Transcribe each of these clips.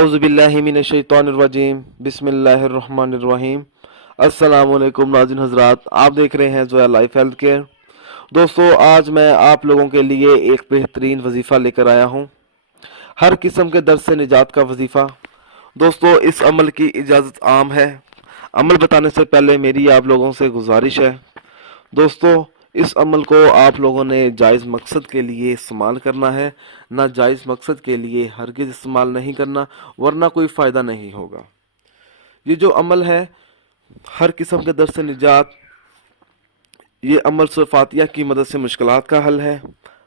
आउज़ु बिल्लाहि मिनश्शैतानिर्रजीम बिस्मिल्लाहिर्रहमानिर्रहीम। अस्सलाम वालेकुम नाज़रीन हज़रात, आप देख रहे हैं जोया लाइफ हेल्थ केयर। दोस्तों, आज मैं आप लोगों के लिए एक बेहतरीन वजीफ़ा लेकर आया हूं, हर किस्म के दर्द से निजात का वजीफ़ा। दोस्तों, इस अमल की इजाज़त आम है। अमल बताने से पहले मेरी आप लोगों से गुजारिश है, दोस्तों इस अमल को आप लोगों ने जायज़ मकसद के लिए इस्तेमाल करना है, ना जायज़ मकसद के लिए हरगिज़ इस्तेमाल नहीं करना, वरना कोई फ़ायदा नहीं होगा। ये जो अमल है, हर किस्म के दर्द से निजात, ये अमल फातिया की मदद से मुश्किलात का हल है।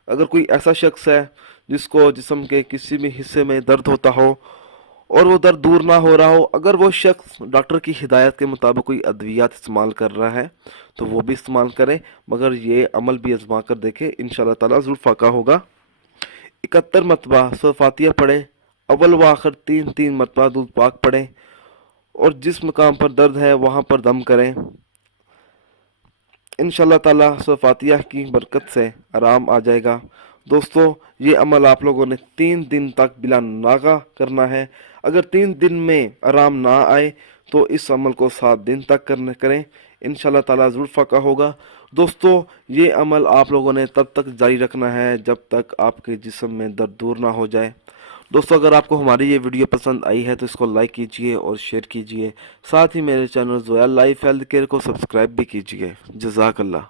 अगर कोई ऐसा शख्स है जिसको जिस्म के किसी भी हिस्से में दर्द होता हो और वो दर्द दूर ना हो रहा हो, अगर वो शख्स डॉक्टर की हिदायत के मुताबिक कोई अद्वियात इस्तेमाल कर रहा है तो वो भी इस्तेमाल करें, मगर ये अमल भी आजमा कर देखें, इंशाल्लाह ताला ज़रूर फ़ाका होगा। 71 मरतबा सूरह फातिहा पढ़ें, अव्वल व आखिर 3-3 मरतबा दूध पाक पढ़ें और जिस मकाम पर दर्द है वहाँ पर दम करें। इंशाल्लाह ताला सूरह फातिहा की बरकत से आराम आ जाएगा। दोस्तों, ये अमल आप लोगों ने 3 दिन तक बिला नागा करना है। अगर 3 दिन में आराम ना आए तो इस अमल को 7 दिन तक करें, इंशाल्लाह ताला ज़रूर फ़ाका होगा। दोस्तों, ये अमल आप लोगों ने तब तक जारी रखना है जब तक आपके जिस्म में दर्द दूर ना हो जाए। दोस्तों, अगर आपको हमारी ये वीडियो पसंद आई है तो इसको लाइक कीजिए और शेयर कीजिए। साथ ही मेरे channel Zoya life health care को सब्सक्राइब भी कीजिए। जज़ाकल्लाह।